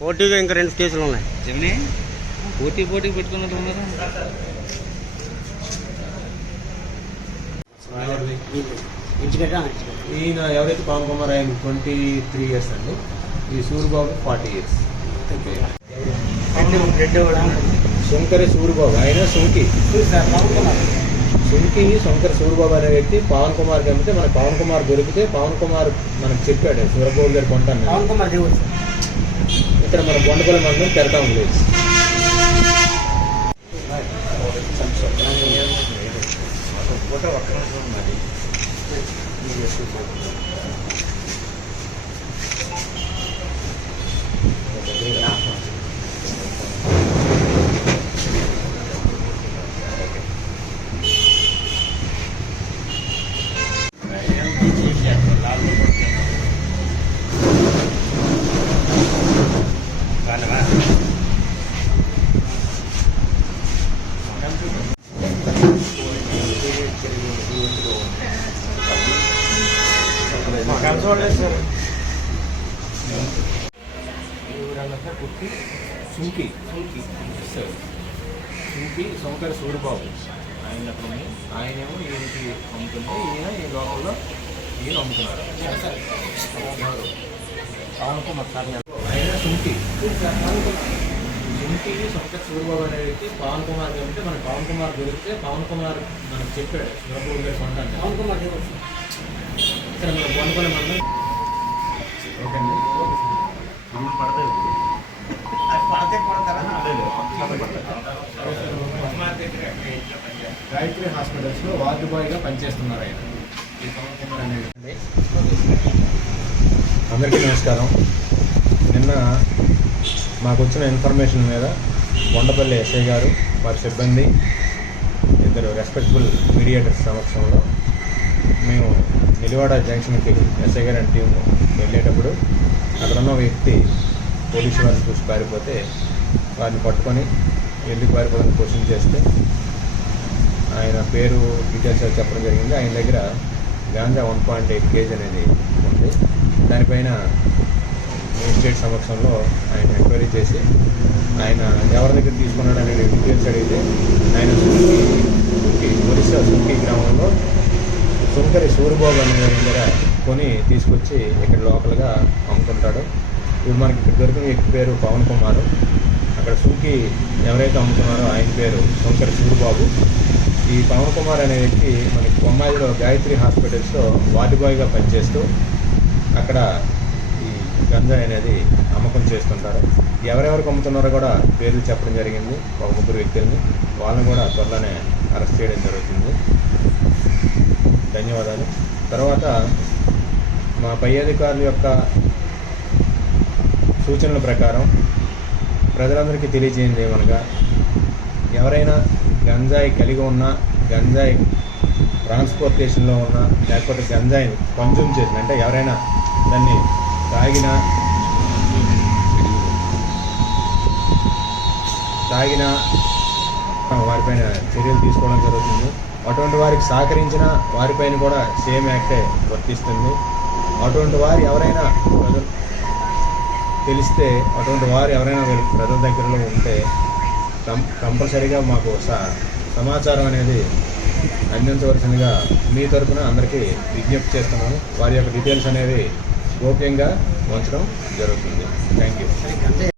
పోటీగా ఇంకా 2 కేసులు ఉన్నాయి. జమిని పోటీ పెట్టుకున్నట్టు ఉన్నారు. ఈయన ఎవరైతే పవన్ కుమార్ ఆయన 23 years అండి. ఈ సూరిబాబు 40 years. శంకర సూరిబాబు ఆయన సుంకి శంకర సూరిబాబు అనే వ్యక్తి పవన్ కుమార్ అమ్మితే మన పవన్ కుమార్ దొరికితే పవన్ కుమార్ మనకు చెప్పాడు సూరబాబు గారు కొంటాను ఇక్కడ మన బొండపల్లి మండలం పెడతాం విలేజ్. సుంకి శంకర సూరిబాబు ఆయనేమో ఈయనకి అమ్ముతుంటే ఈయన ఈ లోపల్లో ఈయన అమ్ముతున్నారు. ఆయన సుంకి శంకర సూరిబాబు అనే వ్యక్తి పవన్ కుమార్ అమ్మితే మన పవన్ కుమార్ దొరికితే పవన్ కుమార్ మనకు చెప్పాడు సూరబాబు గారు కొంటాను ఇక్కడ మన బొండపల్లి మండలం. ఓకే అండి. గాయత్రి హాస్పిటల్స్లో వార్డు బాయ్గా పనిచేస్తున్నారు ఆయన. అందరికీ నమస్కారం. నిన్న మాకు వచ్చిన ఇన్ఫర్మేషన్ మీద బొండపల్లి ఎస్ఐ గారు వారి సిబ్బంది 2 రెస్పెక్టబుల్ మీడియేటర్స్ సమక్షంలో మేము నిలివాడ జంక్షన్కి ఎస్ఐ గారి టీం వెళ్ళేటప్పుడు అక్కడ ఉన్న వ్యక్తి పోలీసు వారిని చూసి పారిపోతే వారిని పట్టుకొని ఎందుకు పారిపోవడానికి క్వశ్చన్ చేస్తే ఆయన పేరు డీటెయిల్స్ చెప్పడం జరిగింది. ఆయన దగ్గర గాంజా 1.8 kg అనేది ఉంది. దానిపైన మేజిస్ట్రేట్ సమక్షంలో ఆయన ఎంక్వైరీ చేసి ఆయన ఎవరి దగ్గర తీసుకున్నాడు అనేది డీటెయిల్స్ అడిగితే ఆయన ఒరిస్సా సుంకి గ్రామంలో శంకరి సూరిబాబు అనే దగ్గర కొని తీసుకొచ్చి ఇక్కడ లోకల్గా అమ్ముతుంటాడు. ఇప్పుడు మనకి ఇక్కడ దొరికిన వ్యక్తి పేరు పవన్ కుమార్. అక్కడ సుంకి ఎవరైతే అమ్ముతున్నారో ఆయన పేరు శంకర సూరిబాబు. ఈ పవన్ కుమార్ అనే వ్యక్తి మనకి బొమ్మాయిలో గాయత్రి హాస్పిటల్స్లో వార్డు బాయ్గా పనిచేస్తూ అక్కడ ఈ గంజాయి అనేది అమ్మకం చేస్తుంటారు. ఎవరెవరికి అమ్ముతున్నారో కూడా పేర్లు చెప్పడం జరిగింది. ఒక 3 వ్యక్తులని వాళ్ళని కూడా త్వరలోనే అరెస్ట్ చేయడం జరుగుతుంది. ధన్యవాదాలు. తర్వాత మా పై అధికారుల యొక్క సూచనల ప్రకారం ప్రజలందరికీ తెలియజేయండి ఏమనగా ఎవరైనా గంజాయి కలిగి ఉన్నా, గంజాయి ట్రాన్స్పోర్టేషన్లో ఉన్నా, లేకపోతే గంజాయిని కన్జ్యూమ్ చేసిన అంటే ఎవరైనా దాన్ని తాగినా వారిపైన చర్యలు తీసుకోవడం జరుగుతుంది. అటువంటి వారికి సహకరించిన వారిపైన కూడా సేమ్ యాక్టే వర్తిస్తుంది. అటువంటి వారు ఎవరైనా తెలిస్తే అటువంటి వారు ఎవరైనా ప్రజల దగ్గరలో ఉంటే కంపల్సరీగా మాకు సమాచారం అనేది అందించవలసిందిగా మీ తరఫున అందరికీ విజ్ఞప్తి చేస్తున్నాను. వారి యొక్క డీటెయిల్స్ అనేవి గోప్యంగా ఉంచడం జరుగుతుంది. Thank you.